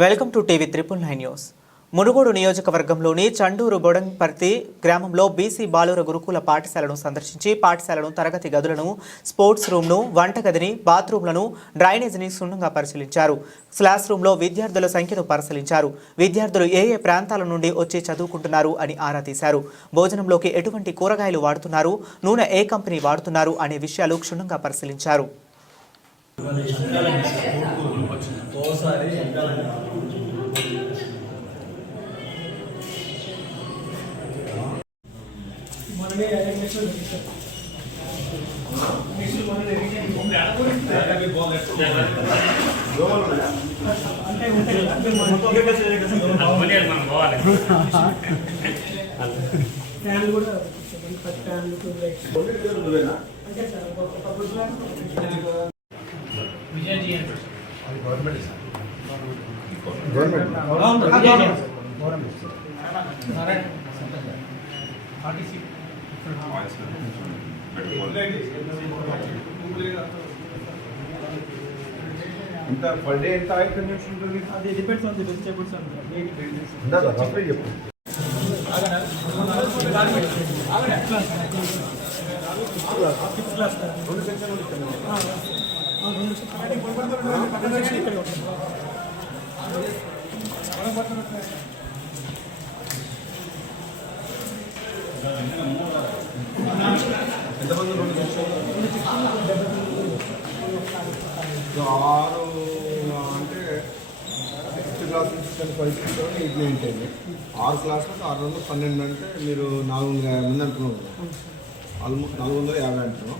Welcome to TV triple nine news. Munugode నియోజకవర్గంలోని చండూరు బొడంపర్తి గ్రామంలో BC బాలుర గురుకుల పాఠశాలను సందర్శించి పాఠశాలను తరగతి గదులను స్పోర్ట్స్ రూమ్ను వంటగదిని బాత్రూంలను డ్రైనేజీని క్షుణ్ణంగా పరిశీలించారు. క్లాస్ రూమ్లో విద్యార్థుల సంఖ్యను పరిశీలించారు. విద్యార్థులు ఏ ఏ ప్రాంతాల నుండి వచ్చి చదువుకుంటున్నారు అని ఆరా తీశారు. భోజనంలోకి ఎటువంటి కూరగాయలు వాడుతున్నారు? నూనె ఏ కంపెనీ వాడుతున్నారు? అనే విషయాలు క్షుణ్ణంగా పరిశీలించారు. మనమే మనం అంటే ఉంటాయి అంటే మనం ఫ్యాన్లు కూడా ఫ్యాన్లు అంటే సార్ ఒక గుడ్ ఇంత పర్ డే ఎంత ఆయిల్ కన్జంప్షన్ ఉంటుంది? అది depends on the vegetables and ఉందా రఫ్గా చెప్పు. క్లాస్ రెండు సెక్షన్ రెండు సెక్షన్ ఇక్కడ ఉంటుంది ఎంతమంది ఆరు అంటే ఫిఫ్త్ క్లాస్ నుంచి టెన్త్ పరిస్థితి ఎయిట్ నైన్ టెన్ ఆరు క్లాసులకు ఆరు వందలు పన్నెండు అంటే మీరు నాలుగు వందల యాభై మంది అంటున్నారు ఆల్మోస్ట్ నాలుగు వందల యాభై అంటున్నాం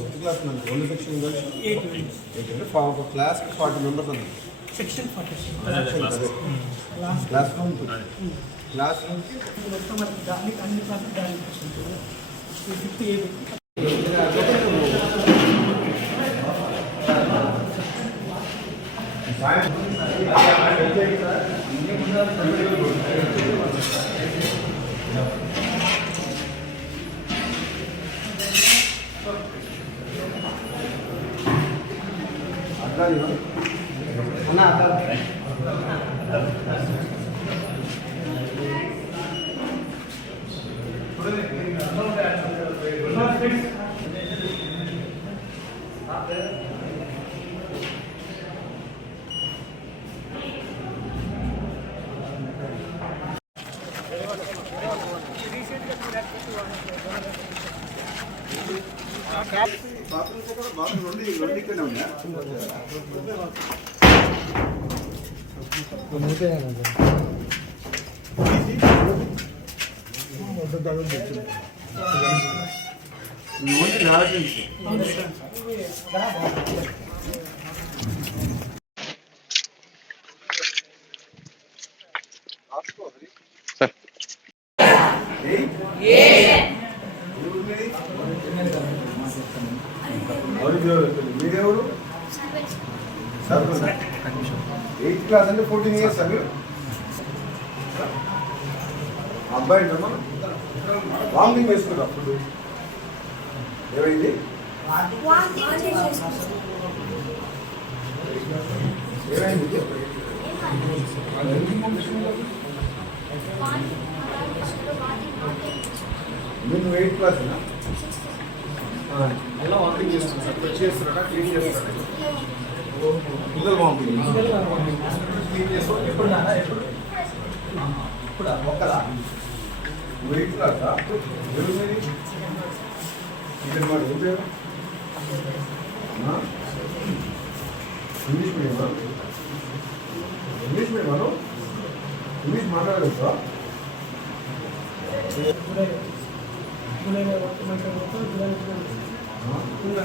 ఫిఫ్త్ క్లాస్ నాకు రెండు సెక్షన్ కలిసి ఎయిట్ అంటే ఒక క్లాస్కి ఫార్టీ మెంబర్స్ అన్నారు section forty class room class రూమ్కి మొత్తం మనకి దాని అన్ని క్లాసులు దాని ఫిఫ్త్ ఎయిట్ అట్లా బాత్రూమ్స్ కూడా బాత్రూమ్ రెండు రెండు ఇక్కడనే ఉన్నాయా ఓన్లీ లాట్రిన్స్ మీరెవరు ఎయిత్ క్లాస్ అంటే ఫోర్టీన్ ఇయర్స్ అవి. అబ్బాయి అమ్మా? వామిటింగ్ వేసుకున్నా అప్పుడు? ఏమైంది? ఏమైంది? నువ్వు ఎయిట్ క్లాస్ ఎలా వామిటింగ్ చేస్తున్నా సార్ క్లీన్ చేస్తున్నారా పిల్లలు ఎప్పుడు? ఇప్పుడు ఒక్కలా వెయిట్ మీది ఇక్కడ మాట ఏం పేరు? ఇంగ్లీష్ మీడియమా? ఇంగ్లీష్ మీడియమా? ఇంగ్లీష్ మాట్లాడగలుగుతా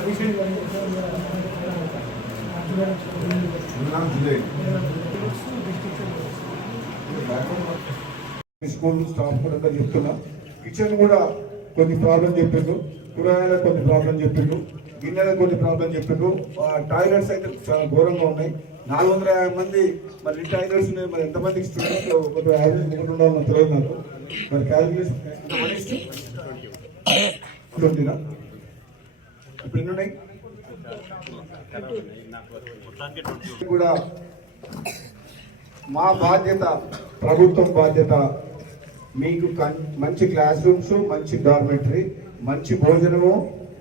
రీసెంట్గా స్కూల్ స్టాఫ్ కూడా చెప్తున్నా. కిచెన్ కూడా కొన్ని ప్రాబ్లం చెప్పిండ్రు. కూరగాయలకు కొన్ని ప్రాబ్లం చెప్పిండ్రు. గిన్నెలకు కొన్ని ప్రాబ్లం చెప్పిండ్రు. టాయిలెట్స్ అయితే చాలా ఘోరంగా ఉన్నాయి. నాలుగు వందల యాభై మంది మరి ఈ టాయిలెట్స్ ఉన్నాయి మరి ఎంతమందికి స్టూడెంట్ ఒక యావరేజ్ ఒకటి ఉండాలని తెలియదు నాకు. మరి క్యాలిక్యులేషన్ ట్వంటీనా ఇప్పుడు ఎన్ని ఉన్నాయి? కూడా మా బాధ్యత ప్రభుత్వం బాధ్యత మీకు మంచి క్లాస్ రూమ్స్ మంచి డార్మెటరీ మంచి భోజనము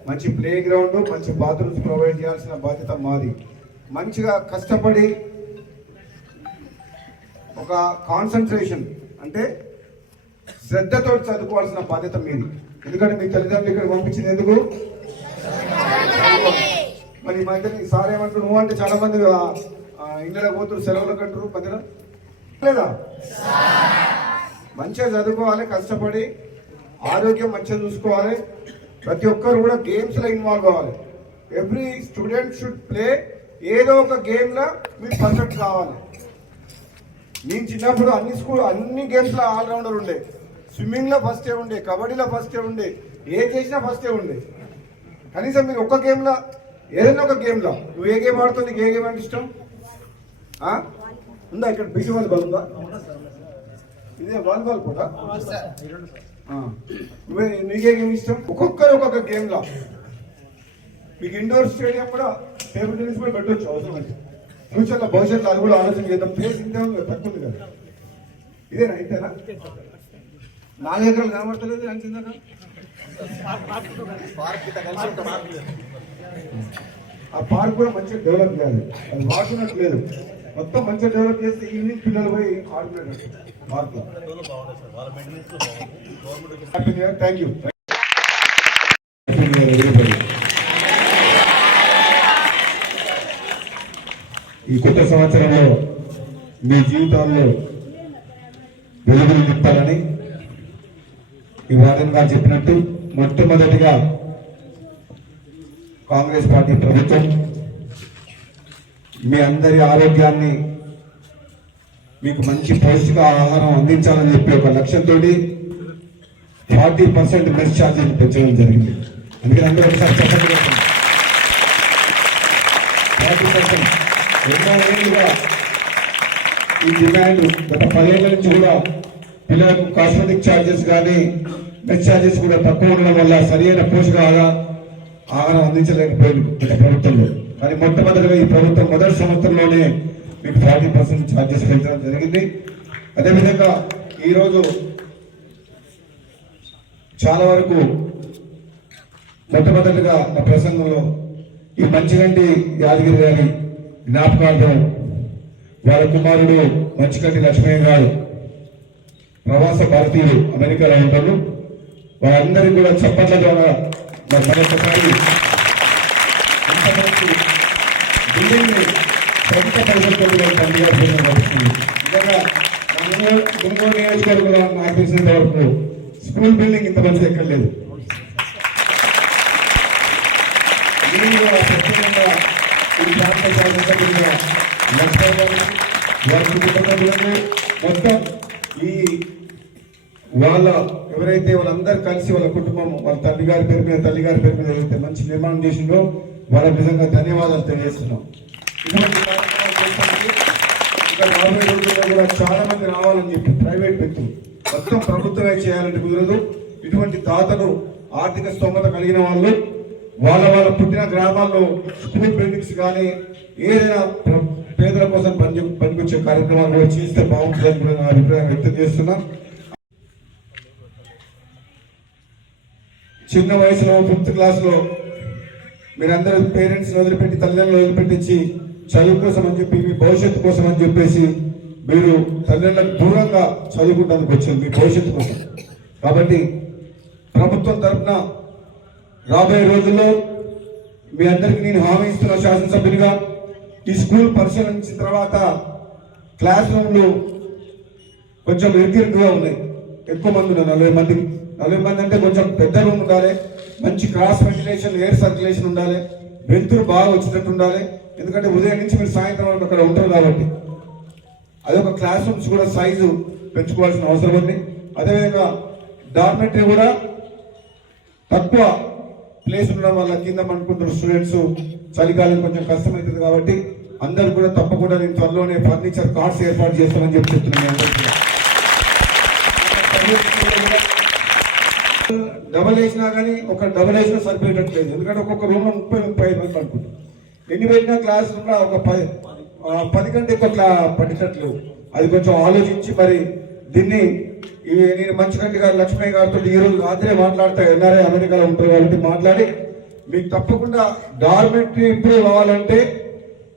మంచి ప్లే గ్రౌండ్ మంచి బాత్రూమ్స్ ప్రొవైడ్ చేయాల్సిన బాధ్యత మాది. మంచిగా కష్టపడి ఒక కాన్సన్ట్రేషన్ అంటే శ్రద్ధతో చదువుకోవాల్సిన బాధ్యత మీది. ఎందుకంటే మీ తల్లిదండ్రులు ఇక్కడ పంపించింది ఎందుకు? మరి ఈ మధ్య సార్ ఏమంటారు నువ్వు అంటే చాలా మంది ఇంట్లో పోతున్నారు సెలవులు కట్టరు మధ్యన. లేదా? మంచిగా చదువుకోవాలి కష్టపడి ఆరోగ్యం మంచిగా చూసుకోవాలి. ప్రతి ఒక్కరు కూడా గేమ్స్లో ఇన్వాల్వ్ అవ్వాలి. ఎవ్రీ స్టూడెంట్ షుడ్ ప్లే ఏదో ఒక గేమ్లో మీరు పర్ఫెక్ట్ కావాలి. నేను చిన్నప్పుడు అన్ని స్కూల్ అన్ని గేమ్స్లో ఆల్రౌండర్ ఉండే. స్విమ్మింగ్లో ఫస్ట్ ఏ ఉండే కబడ్డీలో ఫస్ట్ ఏ ఉండే ఏ చేసినా ఫస్ట్ ఏ ఉండే. కనీసం మీకు ఒక్క గేమ్లో ఏదైనా ఒక గేమ్లో నువ్వు ఏ గేమ్ ఆడుతుంది నీకు ఏ గేమ్ అంటే ఇష్టం? ఉందా ఇక్కడ బీచ్ వాలీబాల్ ఉందా? ఇదే వాలీబాల్ కూడా? నువ్వే నీకే గేమ్ ఇష్టం? ఒక్కొక్కరు ఒక్కొక్క గేమ్లో మీకు ఇండోర్ స్టేడియం కూడా టేబుల్ టెన్నిస్ కూడా పెట్టొచ్చు అవసరం అయితే ఫ్యూచర్లో భవిష్యత్తులో అది కూడా ఆలోచన చేద్దాం. ప్లేస్ ఇంతే తక్కువ ఉంది కదా. ఇదేనా ఇంతేనా? నాలుగు ఎకరాలు కనబడతలేదు అంచిందాక ఆ పార్క్ కూడా మంచిగా డెవలప్ చేయాలి. అది వాడుకున్నట్టు లేదు. మొత్తం మంచిగా డెవలప్ చేస్తే ఈవినింగ్ పిల్లలు పోయి ఆడుకునేటట్టు పార్క్. థ్యాంక్ యూ ఈ కొత్త సంవత్సరంలో మీ జీవితాల్లో వెలుగులు నింపాలని ఈ వార్డెన్ గారు చెప్పినట్టు మొట్టమొదటిగా కాంగ్రెస్ పార్టీ ప్రభుత్వం మీ అందరి ఆరోగ్యాన్ని మీకు మంచి పౌష్టిక ఆహారం అందించాలని చెప్పి ఒక లక్ష్యంతో ఫార్టీ పర్సెంట్ మెస్ ఛార్జీని పెంచడం జరిగింది. అందుకని అందరూ ఒకసారి చెప్పండి. Forty percent. ఎన్నో ఏళ్ళుగా ఈ డిమాండ్ గత పదేళ్ళ నుంచి కూడా పిల్లలకు కాస్మెటిక్ ఛార్జెస్ కానీ మెస్ ఛార్జెస్ కూడా తక్కువ ఉండడం వల్ల సరైన పోషక ఆహారం అందించలేకపోయింది గత ప్రభుత్వంలో కానీ మొట్టమొదటిగా ఈ ప్రభుత్వం మొదటి సంవత్సరంలోనే మీకు ఫార్టీ పర్సెంట్ ఛార్జెస్ పెంచడం జరిగింది. అదేవిధంగా ఈరోజు చాలా వరకు మొట్టమొదటిగా నా ప్రసంగంలో ఈ మంచిగంటి యాదగిరి గారి జ్ఞాపకార్థం వాళ్ళ కుమారుడు మంచిగంటి లక్ష్మయ్య గారు ప్రవాస భారతీయులు అమెరికాలో ఉంటారు. వారందరికీ కూడా చప్పట్ల ద్వారా మరి మరొకసారి ఇంత మంచి ప్రభుత్వ నిజంగా నియోజకవర్గంలో నాకు తెలిసినంత వరకు స్కూల్ బిల్డింగ్ ఇంత మంచిది ఎక్కడ లేదు మీరు ప్రత్యేకంగా ఈ ప్రాంత గారికి, వారి కుటుంబ మొత్తం ఈ వాళ్ళ ఎవరైతే వాళ్ళందరూ కలిసి వాళ్ళ కుటుంబం వాళ్ళ తల్లి గారి పేరు మీద తల్లి గారి పేరు మీద ఏదైతే మంచి నిర్మాణం చేసిందో వాళ్ళ నిజంగా ధన్యవాదాలు తెలియజేస్తున్నాం. ఇంకా రోజుల్లో కూడా చాలా మంది రావాలని చెప్పి ప్రైవేట్ వ్యక్తులు మొత్తం ప్రభుత్వమే చేయాలంటే కుదరదు. ఇటువంటి దాతలు ఆర్థిక స్తోమత కలిగిన వాళ్ళు వాళ్ళ వాళ్ళ పుట్టిన గ్రామాల్లో స్కూల్ బిల్డింగ్స్ కానీ ఏదైనా పేదల కోసం పని పనికొచ్చే కార్యక్రమాలు చేస్తే బాగుంటుందని కూడా నా అభిప్రాయం వ్యక్తం చేస్తున్నాం. చిన్న వయసులో ఫిఫ్త్ క్లాస్లో మీరందరూ పేరెంట్స్ వదిలిపెట్టి తల్లిదండ్రులు వదిలిపెట్టించి చదువు కోసం అని చెప్పి మీ భవిష్యత్తు కోసం అని చెప్పేసి మీరు తల్లిదండ్రులకు దూరంగా చదువుకుంటానికి వచ్చింది మీ భవిష్యత్తు కోసం. కాబట్టి ప్రభుత్వం తరఫున రాబోయే రోజుల్లో మీ అందరికి నేను హామీ ఇస్తున్న శాసనసభ్యునిగా ఈ స్కూల్ పరిశీలించిన తర్వాత క్లాస్ రూమ్లు కొంచెం ఇరుకిరుకుగా ఉన్నాయి. ఎక్కువ మంది ఉన్నారు నలభై మంది నలభై మంది అంటే కొంచెం పెద్ద రూమ్ ఉండాలి. మంచి క్రాస్ వెంటిలేషన్ ఎయిర్ సర్క్యులేషన్ ఉండాలి. వెలుతురు బాగా వచ్చేటట్టు ఉండాలి. ఎందుకంటే ఉదయం నుంచి మీరు సాయంత్రం వరకు అక్కడ ఉంటారు కాబట్టి. అదొక క్లాస్ రూమ్స్ కూడా సైజు పెంచుకోవాల్సిన అవసరం ఉంది. అదేవిధంగా డార్మెటరీ కూడా తక్కువ ప్లేస్ ఉండడం వల్ల కింద అనుకుంటున్న స్టూడెంట్స్ చలికాలం కొంచెం కష్టమవుతుంది కాబట్టి అందరూ కూడా తప్పకుండా నేను త్వరలోనే ఫర్నిచర్ కార్డ్స్ ఏర్పాటు చేస్తానని చెప్పి చెప్తున్నాను మీ అందరికీ. డబల్ వేసినా కానీ ఒక డబల్ వేసినా సరిపోయేటట్లేదు. ఎందుకంటే ఒక్కొక్క రూమ్ ముప్పై ముప్పై ఐదు మంది అనుకుంటాం. ఎన్ని పెట్టినా క్లాస్ రూమ్ ఒక పది పది కంటే ఎక్కువ క్లా పట్టేటట్లేవు అది కొంచెం ఆలోచించి మరి దీన్ని నేను మంచిరెడ్డి గారు లక్ష్మయ్య గారితో ఈ రోజు రాత్రే మాట్లాడతా ఎన్ఆర్ఐ అమెరికాలో ఉంటారు కాబట్టి మాట్లాడి మీకు తప్పకుండా డార్మెంటరీ ఇంప్రూవ్ అవ్వాలంటే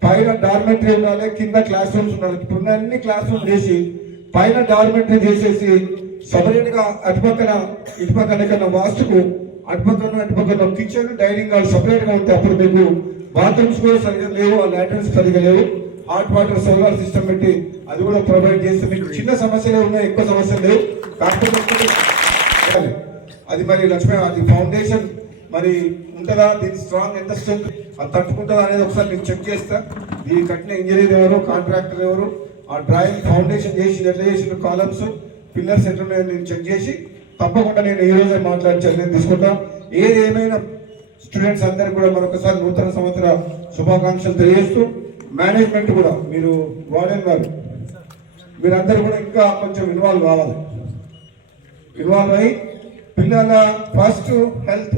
పైన డార్మెంటరీ ఉండాలి కింద క్లాస్ రూమ్స్ ఉండాలి. ఇప్పుడు అన్ని క్లాస్ రూమ్స్ చేసి పైన డార్మెంటరీ చేసేసి సపరేట్గా అటుపక్కన ఇటుపక్కన కన్నా వాస్తుకు అటుపక్కన అటుపక్కన కిచెన్ డైనింగ్ హాల్ సపరేట్గా ఉంటే అప్పుడు మీకు బాత్రూమ్స్ కూడా సరిగా లేవు ఆ లాట్రిన్స్ సరిగ్గా లేవు. హాట్ వాటర్ సోలార్ సిస్టమ్ పెట్టి అది కూడా ప్రొవైడ్ చేస్తే మీకు చిన్న సమస్యలే ఉన్నాయి ఎక్కువ సమస్యలు లేవు. కాకపోతే అది మరి లక్ష్మీ అది ఫౌండేషన్ మరి ఉంటుందా? దీని స్ట్రాంగ్ ఎంత స్ట్రెంత్ అది తట్టుకుంటుందా అనేది ఒకసారి నేను చెక్ చేస్తా. ఈ కట్టిన ఇంజనీర్ ఎవరు కాంట్రాక్టర్ ఎవరు ఆ డ్రాయింగ్ ఫౌండేషన్ చేసి ఎట్లా చేసిన కాలమ్స్ పిల్లర్స్ ఎట్లా నేను చెక్ చేసి తప్పకుండా నేను ఈ రోజే మాట్లాడి చర్యలు తీసుకుంటాం. ఏది ఏమైనా స్టూడెంట్స్ అందరికీ కూడా మరొకసారి నూతన సంవత్సర శుభాకాంక్షలు తెలియజేస్తూ మేనేజ్మెంట్ కూడా మీరు వార్డెన్ గారు మీరందరూ కూడా ఇంకా కొంచెం ఇన్వాల్వ్ కావాలి. ఇన్వాల్వ్ అయ్యి పిల్లల ఫస్ట్ హెల్త్.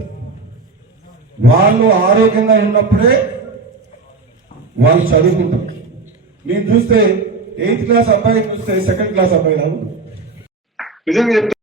వాళ్ళు ఆరోగ్యంగా ఉన్నప్పుడే వాళ్ళు చదువుకుంటారు. నేను చూస్తే ఎయిత్ క్లాస్ అబ్బాయి చూస్తే సెకండ్ క్లాస్ అబ్బాయి రావు. ఉంటుంది. నిజంగా చెప్తున్నా.